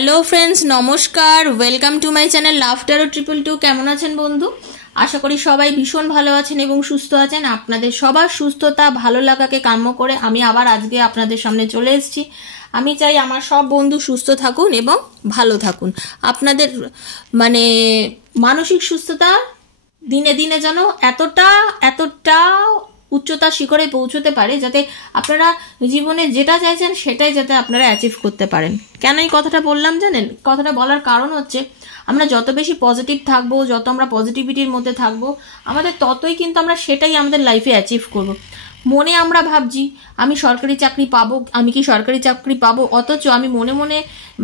Hello friends, নমস্কার। Welcome to my channel love taro 222। কেমন আছেন বন্ধু? আশা করি সবাই ভীষণ ভালো আছেন এবং সুস্থ আছেন। আপনাদের সবার সুস্থতা ভালো লাগাকে কাম্য করে আমি আবার আজকে আপনাদের সামনে চলে এসেছি। আমি চাই আমার সব বন্ধু সুস্থ থাকুন এবং ভালো থাকুন। আপনাদের মানসিক সুস্থতা দিনে দিনে যেন এতটা উচ্চতা শিখরে পৌঁছতে পারে যাতে আপনারা জীবনে যেটা চাইছেন সেটাই যাতে আপনারা অ্যাচিভ করতে পারেন। কেন এই কথাটা বললাম জানেন? কথাটা বলার কারণ হচ্ছে আমরা যত বেশি পজিটিভ থাকবো, যত আমরা পজিটিভিটির মধ্যে থাকবো, আমাদের ততই কিন্তু আমরা সেটাই আমাদের লাইফে অ্যাচিভ করব। মনে আমরা ভাবছি আমি সরকারি চাকরি পাবো, আমি কি সরকারি চাকরি পাবো, অথচ আমি মনে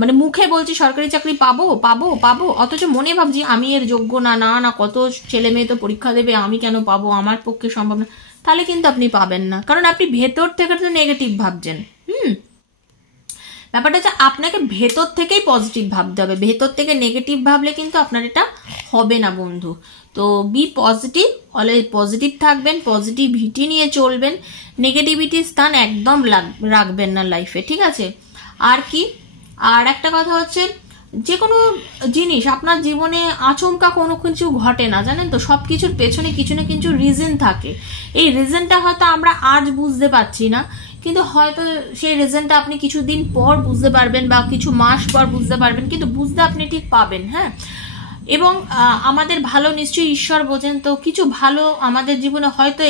মনে মুখে বলছি সরকারি চাকরি পাবো পাবো পাবো, অথচ মনে ভাবছি আমি এর যোগ্য না, না কত ছেলে মেয়ে তো পরীক্ষা দেবে, আমি কেন পাবো, আমার পক্ষে সম্ভব না। তাহলে কিন্তু আপনি পাবেন না, কারণ আপনি ভেতর থেকে তো নেগেটিভ ভাবছেন। ব্যাপারটা হচ্ছে আপনাকে ভেতর থেকেই পজিটিভ ভাবতে হবে। ভেতর থেকে নেগেটিভ ভাবলে কিন্তু আপনার এটা হবে না বন্ধু। তো বি পজিটিভ, অলওয়েজ পজিটিভ থাকবেন, পজিটিভিটি নিয়ে চলবেন, নেগেটিভিটির স্থান একদম রাখবেন না লাইফে, ঠিক আছে? আর কি, আর একটা কথা হচ্ছে যে কোনো জিনিস আপনার জীবনে আচমকা কোনো কিছু ঘটে না, জানেন তো? সব কিছুর পেছনে কিছু না কিছু রিজন থাকে। এই রিজনটা হয়তো আমরা আজ বুঝতে পারছি না, কিন্তু হয়তো সেই রিজনটা আপনি কিছুদিন পর বুঝতে পারবেন বা কিছু মাস পর বুঝতে পারবেন, কিন্তু বুঝতে আপনি ঠিক পাবেন। হ্যাঁ, এবং আমাদের ভালো নিশ্চয়ই ঈশ্বর বোঝেন। তো কিছু ভালো আমাদের জীবনে হয়তো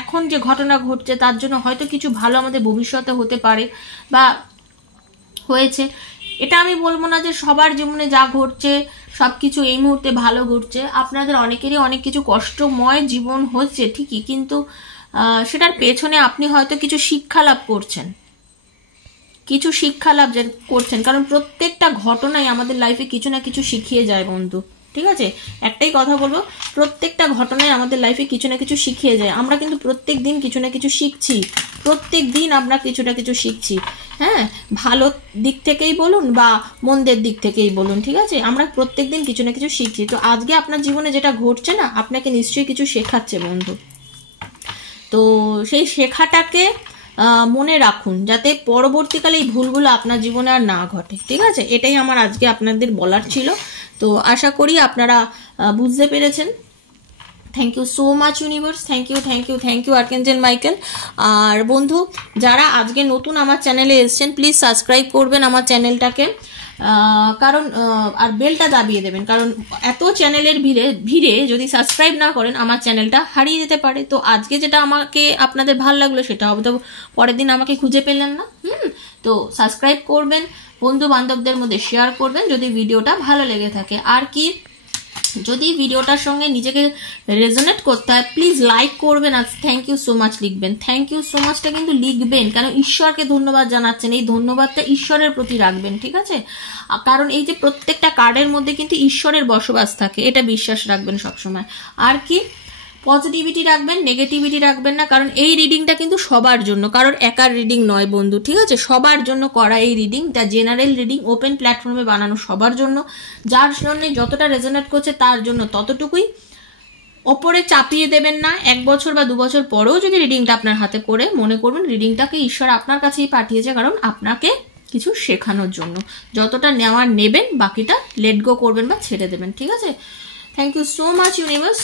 এখন যে ঘটনা ঘটছে তার জন্য হয়তো কিছু ভালো আমাদের ভবিষ্যতে হতে পারে বা হয়েছে। এটা আমি বলবো না যে সবার জীবনে যা ঘটছে সবকিছু এই মুহূর্তে ভালো ঘটছে। আপনাদের অনেকেরই অনেক কিছু কষ্টময় জীবন হচ্ছে ঠিকই, কিন্তু সেটার পেছনে আপনি হয়তো কিছু শিক্ষা লাভ করছেন, কারণ প্রত্যেকটা ঘটনাই আমাদের লাইফে কিছু না কিছু শিখিয়ে যায় বন্ধু, ঠিক আছে? একটাই কথা বলবো, প্রত্যেকটা ঘটনায় আমাদের লাইফে কিছু না কিছু শিখিয়ে যায়। আমরা কিন্তু প্রত্যেক দিন কিছু না কিছু শিখছি, প্রত্যেক দিন আমরা কিছু না কিছু শিখছি। হ্যাঁ, ভালো দিক থেকেই বলুন বা মন্দের দিক থেকেই বলুন, ঠিক আছে? আমরা প্রত্যেক দিন কিছু না কিছু শিখছি। তো আজকে আপনার জীবনে যেটা ঘটছে না, আপনাকে নিশ্চয়ই কিছু শেখাচ্ছে বন্ধু। তো সেই শেখাটাকে মনে রাখুন যাতে পরবর্তীকালে এই ভুলগুলো আপনার জীবনে আর না ঘটে, ঠিক আছে? এটাই আমার আজকে আপনাদের বলার ছিল। তো আশা করি আপনারা বুঝতে পেরেছেন। Thank you so much universe, thank you আর্কেঞ্জেল Michael. আর বন্ধু যারা আজকে নতুন আমার চ্যানেলে এসেছেন, প্লিজ সাবস্ক্রাইব করবেন আমার চ্যানেলটাকে, কারণ আর বেলটা দাবিয়ে দেবেন, কারণ এত চ্যানেলের ভিড়ে যদি সাবস্ক্রাইব না করেন আমার চ্যানেলটা হারিয়ে যেতে পারে। তো আজকে যেটা আমাকে আপনাদের ভালো লাগলো সেটা হবে তো পরের দিন আমাকে খুঁজে পেলেন না। তো সাবস্ক্রাইব করবেন, বন্ধু বান্ধবদের মধ্যে শেয়ার করবেন যদি ভিডিওটা ভালো লেগে থাকে। আর কি, যদি ভিডিওটার সঙ্গে নিজেকে রেজোনেট করতে হয় প্লিজ লাইক করবেন আর থ্যাংক ইউ সো মাচ লিখবেন। থ্যাংক ইউ সো মাচটা কিন্তু লিখবেন, কারণ ঈশ্বরকে ধন্যবাদ জানাচ্ছেন, এই ধন্যবাদটা ঈশ্বরের প্রতি রাখবেন, ঠিক আছে? কারণ এই যে প্রত্যেকটা কার্ডের মধ্যে কিন্তু ঈশ্বরের বসবাস থাকে, এটা বিশ্বাস রাখবেন সবসময়। আর কি, পজিটিভিটি রাখবেন, নেগেটিভিটি রাখবেন না, কারণ এই রিডিংটা কিন্তু সবার জন্য, কারণ একার রিডিং নয় বন্ধু, ঠিক আছে? সবার জন্য করা এই রিডিংটা, জেনারেল রিডিং, ওপেন প্ল্যাটফর্মে বানানো, সবার জন্য। যার জন্য যতটা রেজোনেট করছে তার জন্য ততটুকুই, ওপরে চাপিয়ে দেবেন না। 1 বছর বা 2 বছর পরেও যদি রিডিংটা আপনার হাতে করে মনে করবেন রিডিংটাকে ঈশ্বর আপনার কাছেই পাঠিয়েছে, কারণ আপনাকে কিছু শেখানোর জন্য। যতটা নেওয়ার নেবেন, বাকিটা লেট গো করবেন বা ছেড়ে দেবেন, ঠিক আছে? Thank you so much universe.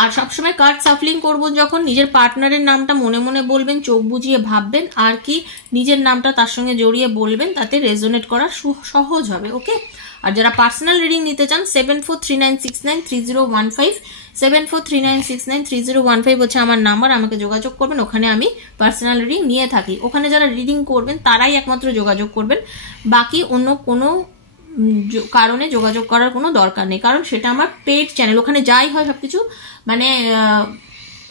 আর সবসময় কার্ড সাফলিং করবো যখন নিজের পার্টনারের নামটা মনে মনে বলবেন, চোখ বুজিয়ে ভাববেন, আর কি নিজের নামটা তার সঙ্গে জড়িয়ে বলবেন, তাতে রেজোনেট করা সহজ হবে, ওকে? আর যারা পার্সোনাল রিডিং নিতে চান 7439693015, 7439693015 হচ্ছে আমার নাম্বার, আমাকে যোগাযোগ করবেন। ওখানে আমি পার্সোনাল রিডিং নিয়ে থাকি। ওখানে যারা রিডিং করবেন তারাই একমাত্র যোগাযোগ করবেন, বাকি অন্য কোনো কারণে যোগাযোগ করার কোনো দরকার নেই, কারণ সেটা আমার পেড চ্যানেল। ওখানে যাই হয় সবকিছু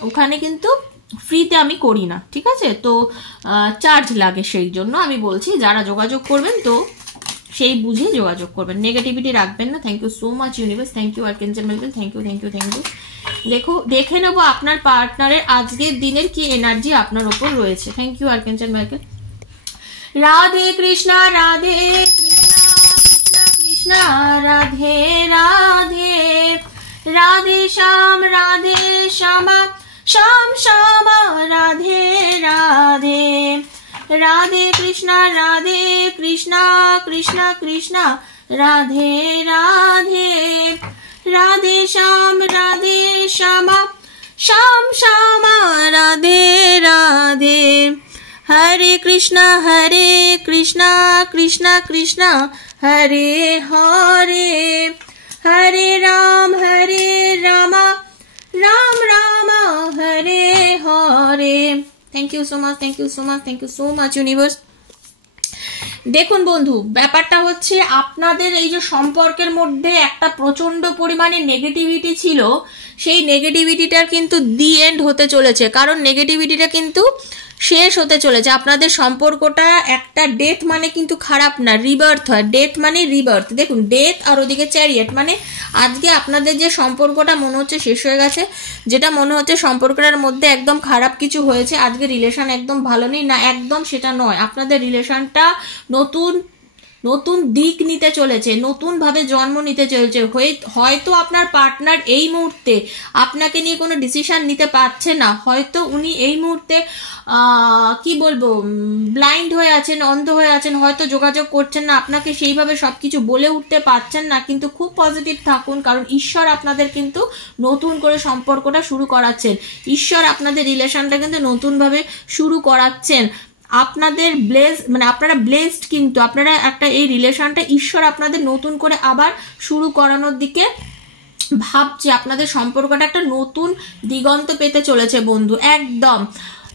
ওখানে কিন্তু ফ্রিতে আমি করি না, ঠিক আছে? তো চার্জ লাগে, সেই জন্য আমি বলছি যারা যোগাযোগ করবেন তো সেই বুঝে যোগাযোগ করবেন, নেগেটিভিটি রাখবেন না। Thank you so much universe, thank you আর্কেঞ্জেল Michael, thank you. দেখে নেবো আপনার পার্টনারের আজকের দিনের কি এনার্জি আপনার ওপর রয়েছে। Thank you আর্কেঞ্জেল Michael. Radhe Krishna Radhe Krishna Krishna Radhe Radhe, Radhe Shyam Shyama Shyam Shyama Radhe Radhe, Radhe Krishna Krishna Krishna Radhe Radhe, Radhe Shyama Shyam Shyama Radhe Radhe, Hare Krishna Krishna Krishna Hare Hare, Hare Ram Ram Ram Hare Hare. Thank you so much universe. দেখুন বন্ধু, ব্যাপারটা হচ্ছে আপনাদের এই যে সম্পর্কের মধ্যে একটা প্রচন্ড পরিমাণে নেগেটিভিটি ছিল, সেই নেগেটিভিটিটার কিন্তু দি এন্ড হতে চলেছে, কারণ নেগেটিভিটিটা কিন্তু শেষ হতে চলেছে। আপনাদের সম্পর্কটা একটা ডেথ মানে কিন্তু খারাপ না, রিবার্থ হয়। ডেথ মানে রিবার্থ। দেখুন, ডেথ আর ওদিকে চ্যারিয়েট, মানে আজকে আপনাদের যে সম্পর্কটা মনে হচ্ছে শেষ হয়ে গেছে, যেটা মনে হচ্ছে সম্পর্কটার মধ্যে একদম খারাপ কিছু হয়েছে, আজকে রিলেশন একদম ভালো নেই, না একদম সেটা নয়। আপনাদের রিলেশনটা নতুন দিক নিতে চলেছে, নতুন ভাবে জন্ম নিতে চলেছে। হয়তো আপনার পার্টনার এই মুহূর্তে আপনাকে নিয়ে কোনো ডিসিশন নিতে পারছে না, হয়তো উনি এই মুহূর্তে কি বলবো ব্লাইন্ড হয়ে আছেন, অন্ধ হয়ে আছেন, হয়তো যোগাযোগ করছেন না, আপনাকে সেইভাবে সবকিছু বলে উঠতে পারছেন না। কিন্তু খুব পজিটিভ থাকুন, কারণ ঈশ্বর আপনাদের কিন্তু নতুন করে সম্পর্কটা শুরু করাচ্ছেন। ঈশ্বর আপনাদের রিলেশনটা কিন্তু নতুনভাবে শুরু করাচ্ছেন। আপনাদের আপনারা ব্লেসড, কিন্তু আপনারা একটা এই রিলেশনটা ঈশ্বর আপনাদের নতুন করে আবার শুরু করানোর দিকে ভাবছে। আপনাদের সম্পর্কটা একটা নতুন দিগন্ত পেতে চলেছে বন্ধু, একদম।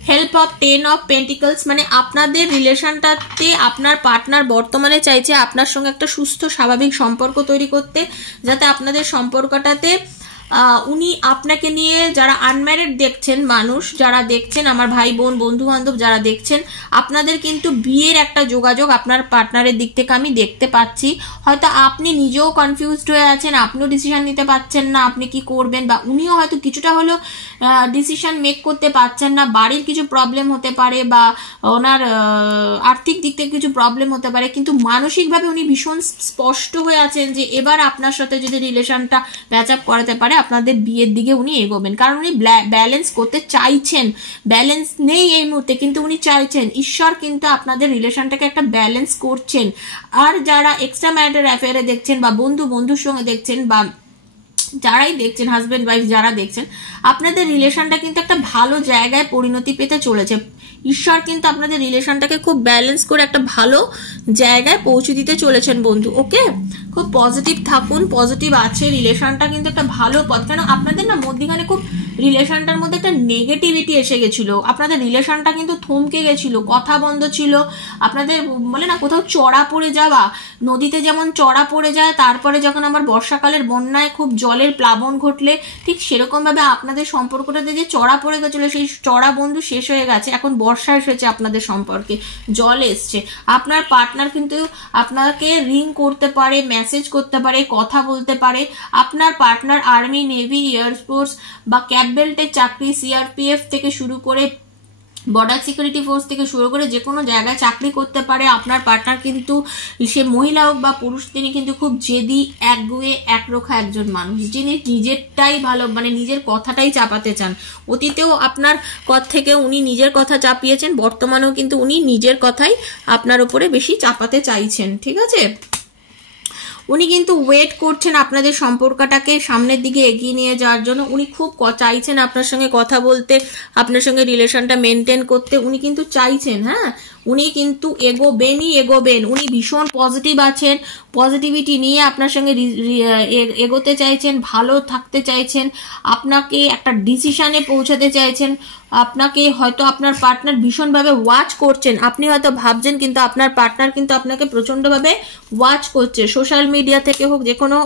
হেল্প অফ 10 অফ পেন্টিকলস, মানে আপনাদের রিলেশনটাতে আপনার পার্টনার বর্তমানে চাইছে আপনার সঙ্গে একটা সুস্থ স্বাভাবিক সম্পর্ক তৈরি করতে, যাতে আপনাদের সম্পর্কটাতে উনি আপনাকে নিয়ে, যারা আনম্যারিড দেখছেন মানুষ, যারা দেখছেন আমার ভাই বোন বন্ধু বান্ধব যারা দেখছেন, আপনাদের কিন্তু বিয়ের একটা যোগাযোগ আপনার পার্টনারের দিক থেকে আমি দেখতে পাচ্ছি। হয়তো আপনি নিজেও কনফিউজড হয়ে আছেন, আপনিও ডিসিশন নিতে পারছেন না আপনি কি করবেন, বা উনিও হয়তো কিছুটা হলেও ডিসিশন মেক করতে পারছেন না। বাড়ির কিছু প্রবলেম হতে পারে, বা ওনার আর্থিক দিক থেকে কিছু প্রবলেম হতে পারে, কিন্তু মানসিকভাবে উনি ভীষণ স্পষ্ট হয়ে আছেন যে এবার আপনার সাথে যদি রিলেশনটা প্যাচ আপ করাতে পারে আপনাদের বিয়ের দিকে উনি এগোবেন, কারণ উনি ব্যালেন্স করতে চাইছেন। ব্যালেন্স নেই এই মুহূর্তে, কিন্তু উনি চাইছেন। ঈশ্বর কিন্তু আপনাদের রিলেশনটাকে একটা ব্যালেন্স করছেন। আর যারা এক্সট্রা ম্যারিটাল অ্যাফেয়ারে দেখছেন, বা বন্ধুর সঙ্গে দেখছেন, বা যারাই দেখছেন হাজবেন্ড ওয়াইফ যারা দেখছেন, আপনাদের রিলেশনটা কিন্তু একটা ভালো জায়গায় পরিণতি পেতে চলেছে। ঈশ্বর কিন্তু আপনাদের রিলেশনটাকে খুব ব্যালেন্স করে একটা ভালো জায়গায় পৌঁছে দিতে চলেছেন বন্ধু। ওকে, খুব পজিটিভ থাকুন, পজিটিভ আছে রিলেশনটা, কিন্তু একটা ভালো পথ। কেন আপনাদের না মধ্যখানে খুব রিলেশনটার মধ্যে একটা নেগেটিভিটি এসে গেছিল, আপনাদের রিলেশনটা কিন্তু থমকে গেছিল, কথা বন্ধ ছিল। আপনাদের বলে না কোথাও চড়া পড়ে যাওয়া, নদীতে যেমন চড়া পড়ে যায়, তারপরে যখন আমার বর্ষাকালের বন্যায় খুব জলের প্লাবন ঘটলে, ঠিক সেরকম ভাবে আপনাদের সম্পর্কটাতে যে চড়া পড়ে গেছিল, সেই চড়া বন্ধু শেষ হয়ে গেছে। এখন বর্ষা এসেছে, আপনাদের সম্পর্কে জল এসছে। আপনার পার্টনার কিন্তু আপনাকে রিং করতে পারে, মেসেজ করতে পারে, কথা বলতে পারে। আপনার পার্টনার আর্মি, নেভি, এয়ারফোর্স বা ক্যাব বেল্টের চাকরি, সিআরপিএফ থেকে শুরু করে বর্ডার সিকিউরিটি ফোর্স থেকে শুরু করে যে কোনো জায়গায় চাকরি করতে পারে। আপনার পার্টনার কিন্তু সে মহিলা হোক বা পুরুষ, তিনি কিন্তু খুব জেদি, একগুয়ে, একরোখা একজন মানুষ, যিনি নিজেরটাই ভালো, মানে নিজের কথাটাই চাপাতে চান। অতীতেও আপনার থেকে উনি নিজের কথা চাপিয়েছেন, বর্তমানেও কিন্তু উনি নিজের কথাই আপনার উপরে বেশি চাপাতে চাইছেন। ঠিক আছে, উনি কিন্তু ওয়েট করছেন আপনাদের সম্পর্কটাকে সামনের দিকে এগিয়ে নিয়ে যাওয়ার জন্য। উনি খুব চাইছেন আপনার সঙ্গে কথা বলতে, আপনার সঙ্গে রিলেশনটা মেনটেন করতে উনি কিন্তু চাইছেন। হ্যাঁ, উনি কিন্তু এগোবেন। উনি ভীষণ পজিটিভ আছেন, পজিটিভিটি নিয়ে আপনার সঙ্গে এগোতে চাইছেন, ভালো থাকতে চাইছেন, আপনাকে একটা ডিসিশনে পৌঁছাতে চাইছেন। আপনাকে হয়তো আপনার পার্টনার ভীষণভাবে ওয়াচ করছেন, আপনি হয়তো ভাবছেন, কিন্তু আপনার পার্টনার কিন্তু আপনাকে প্রচন্ডভাবে ওয়াচ করছে, সোশ্যাল মিডিয়া থেকে হোক, যে কোনো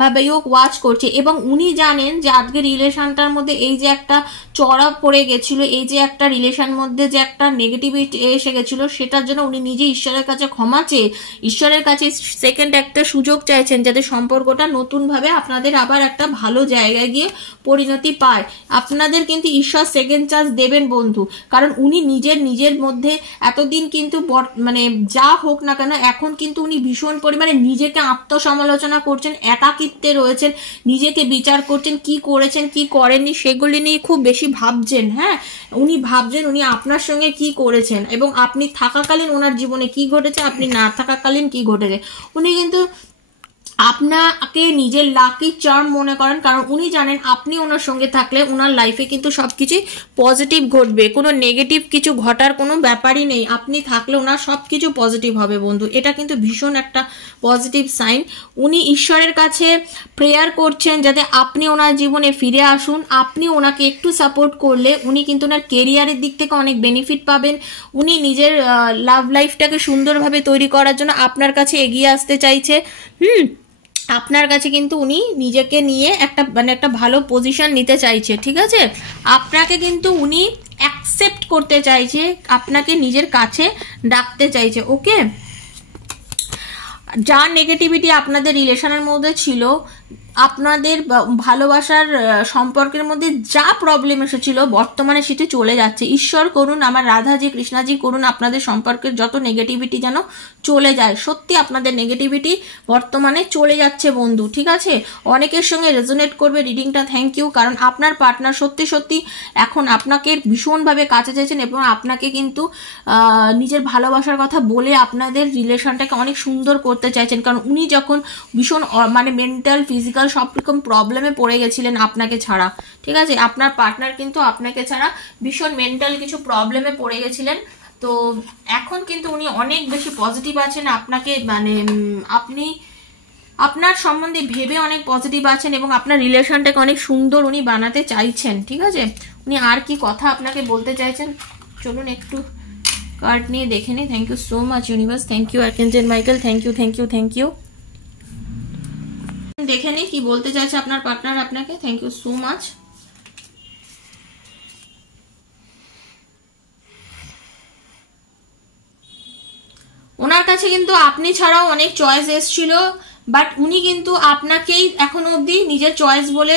ভাবেই হোক ওয়াচ করছে। এবং উনি জানেন যে আজকে রিলেশনটার মধ্যে এই যে একটা চড়া পড়ে গেছিল, এই যে একটা রিলেশন মধ্যে যে একটা নেগেটিভিটি এসে গেছিল, সেটার জন্য উনি নিজে ঈশ্বরের কাছে ক্ষমা চেয়ে, ঈশ্বরের কাছে সেকেন্ড একটা সুযোগ চাইছেন, যাতে সম্পর্কটা নতুনভাবে আপনাদের আবার একটা ভালো জায়গায় গিয়ে পরিণতি পায়। আপনাদের কিন্তু ঈশ্বর সেকেন্ড চান্স দেবেন বন্ধু, কারণ উনি নিজের মধ্যে এতদিন কিন্তু মানে যা হোক না কেন, এখন কিন্তু উনি ভীষণ পরিমাণে নিজেকে আত্মসমালোচনা করছেন, একাকিত্বে রয়েছেন, নিজেকে বিচার করছেন, কি করেছেন কি করেননি সেগুলি নিয়ে খুব বেশি ভাবছেন। হ্যাঁ, উনি ভাবছেন উনি আপনার সঙ্গে কি করেছেন, এবং আপনি থাকাকালীন ওনার জীবনে কি ঘটেছে, আপনি না থাকাকালীন কি ঘটেছে। উনি কিন্তু আপনাকে নিজের লাকি চার্ম মনে করেন, কারণ উনি জানেন আপনি ওনার সঙ্গে থাকলে ওনার লাইফে কিন্তু সবকিছু পজিটিভ ঘটবে, কোনো নেগেটিভ কিছু ঘটার কোনো ব্যাপারই নেই। আপনি থাকলে ওনার সবকিছু পজিটিভ হবে বন্ধু, এটা কিন্তু ভীষণ একটা পজিটিভ সাইন। উনি ঈশ্বরের কাছে প্রেয়ার করছেন যাতে আপনি ওনার জীবনে ফিরে আসুন। আপনি ওনাকে একটু সাপোর্ট করলে উনি কিন্তু ওনার কেরিয়ারের দিক থেকে অনেক বেনিফিট পাবেন। উনি নিজের লাভ লাইফটাকে সুন্দরভাবে তৈরি করার জন্য আপনার কাছে এগিয়ে আসতে চাইছে। আপনার কাছে কিন্তু উনি নিজেকে নিয়ে একটা ভালো পজিশন নিতে চাইছে, ঠিক আছে। আপনাকে কিন্তু উনি অ্যাকসেপ্ট করতে চাইছে, আপনাকে নিজের কাছে ডাকতে চাইছে, ওকে। যা নেগেটিভিটি আপনাদের রিলেশনের মধ্যে ছিল, আপনাদের ভালোবাসার সম্পর্কের মধ্যে যা প্রবলেম এসেছিল, বর্তমানে সেটি চলে যাচ্ছে। ঈশ্বর করুন, আমার রাধাজি কৃষ্ণাজি করুন, আপনাদের সম্পর্কের যত নেগেটিভিটি যেন চলে যায়। সত্যি আপনাদের নেগেটিভিটি বর্তমানে চলে যাচ্ছে বন্ধু, ঠিক আছে। অনেকের সঙ্গে রেজোনেট করবে রিডিংটা, থ্যাংক ইউ, কারণ আপনার পার্টনার সত্যি সত্যি এখন আপনাকে ভীষণভাবে কাছে চাইছেন এবং আপনাকে কিন্তু নিজের ভালোবাসার কথা বলে আপনাদের রিলেশনটাকে অনেক সুন্দর করতে চাইছেন। কারণ উনি যখন ভীষণ মানে মেন্টাল ফিজিক্যাল সব রকম প্রবলেমে পড়ে গেছিলেন আপনাকে ছাড়া, ঠিক আছে। আপনার পার্টনার কিন্তু আপনাকে ছাড়া ভীষণ মেন্টাল কিছু প্রবলেমে পড়ে গেছিলেন, তো এখন কিন্তু উনি অনেক বেশি পজিটিভ আছেন আপনাকে, মানে আপনি আপনার সম্বন্ধে ভেবে অনেক পজিটিভ আছেন এবং আপনার রিলেশনটাকে অনেক সুন্দর উনি বানাতে চাইছেন, ঠিক আছে। উনি আর কি কথা আপনাকে বলতে চাইছেন চলুন একটু কার্ড নিয়ে দেখে নিই। Thank you so much universe, thank you আর্কেঞ্জেল Michael, thank you thank you thank you. দেখে নিই কি বলতে চাইছে আপনার পার্টনার আপনাকে। Thank you so much. ওনার কাছে কিন্তু আপনি ছাড়াও অনেক চয়েস এসেছিল, বাট উনি কিন্তু আপনাকেই এখনো অবধি নিজের চয়েস বলে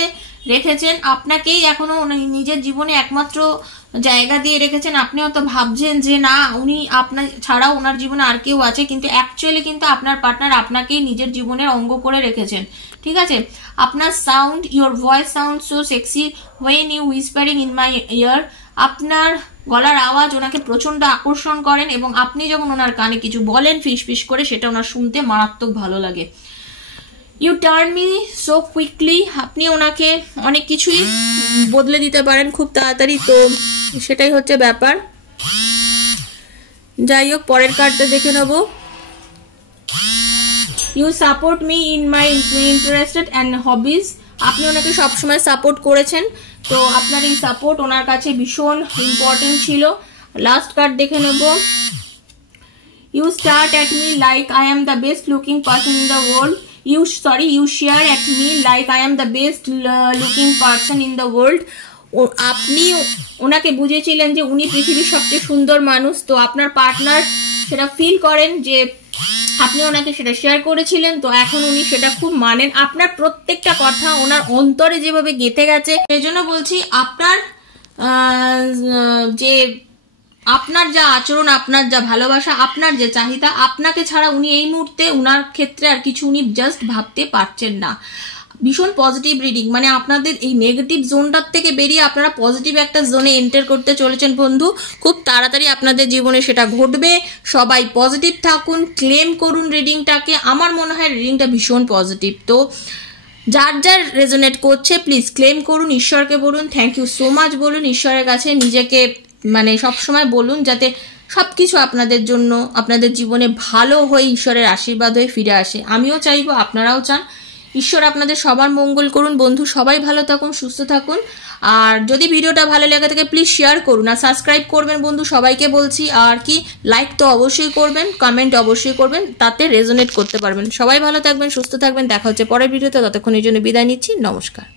রেখেছেন, আপনাকেই এখনো নিজের জীবনে একমাত্র জায়গা দিয়ে রেখেছেন। আপনি হয়তো ভাবছেন যে না উনি আপনার ছাড়াও ওনার জীবনে আর কেউ আছে, কিন্তু অ্যাকচুয়ালি কিন্তু আপনার পার্টনার আপনাকেই নিজের জীবনের অঙ্গ করে রেখেছেন, ঠিক আছে। আপনার sound, your voice sound so sexy when you whispering in my ear. আপনার গলার আওয়াজ ওনাকে প্রচন্ড আকর্ষণ করেন এবং আপনি যখন ওনার কানে কিছু বলেন ফিস ফিস করে, সেটা ওনার শুনতে মারাত্মক ভালো লাগে। You turn me so quickly. আপনি ওনাকে অনেক কিছুই বদলে দিতে পারেন খুব তাড়াতাড়ি, তো সেটাই হচ্ছে ব্যাপার। যাই হোক, পরের কার্ডটা দেখে নেব। You support me in my interested and hobbies. আপনি ওনাকে সবসময় সাপোর্ট করেছেন, তো আপনার এই সাপোর্ট ওনার কাছে ভীষণ ইম্পর্টেন্ট ছিল। লাস্ট কার্ড দেখে নেব। You start at me like I am the best looking person in the world. You share at me like I am the best looking person in the world. আপনি ওনাকে বুঝেছিলেন যে উনি পৃথিবীর সবচেয়ে সুন্দর মানুষ, তো আপনার পার্টনার সেটা ফিল করেন যে আপনি ওনাকে সেটা শেয়ার করেছিলেন, তো এখন উনি সেটা খুব মানেন। আপনার প্রত্যেকটা কথা ওনার অন্তরে যেভাবে গেঁথে গেছে, সেই জন্য বলছি আপনার যে আপনার যা আচরণ, আপনার যা ভালোবাসা, আপনার যে চাহিদা, আপনাকে ছাড়া উনি এই মুহূর্তে উনার ক্ষেত্রে আর কিছু উনি জাস্ট ভাবতে পারছেন না। ভীষণ পজিটিভ রিডিং, মানে আপনাদের এই নেগেটিভ জোনটার থেকে বেরিয়ে আপনারা পজিটিভ একটা জোনে এন্টার করতে চলেছেন বন্ধু। খুব তাড়াতাড়ি আপনাদের জীবনে সেটা ঘটবে। সবাই পজিটিভ থাকুন, ক্লেম করুন রিডিংটাকে। আমার মনে হয় রিডিংটা ভীষণ পজিটিভ, তো যার যার রেজোনেট করছে প্লিজ ক্লেম করুন, ঈশ্বরকে বলুন থ্যাংক ইউ সো মাচ বলুন, ঈশ্বরের কাছে নিজেকে মানে সবসময় বলুন যাতে সবকিছু আপনাদের জন্য আপনাদের জীবনে ভালো হয়ে ঈশ্বরের আশীর্বাদ হয়ে ফিরে আসে। আমিও চাইবো, আপনারাও চান। ঈশ্বর আপনাদের সবার মঙ্গল করুন বন্ধু। সবাই ভালো থাকুন, সুস্থ থাকুন। আর যদি ভিডিওটা ভালো লেগে থাকে প্লিজ শেয়ার করুন আর সাবস্ক্রাইব করবেন বন্ধু, সবাইকে বলছি। আর কি লাইক তো অবশ্যই করবেন, কমেন্ট অবশ্যই করবেন, তাতে রেজোনেট করতে পারবেন। সবাই ভালো থাকবেন, সুস্থ থাকবেন। দেখা হচ্ছে পরের ভিডিওতে, ততক্ষণের জন্য বিদায় নিচ্ছি। নমস্কার।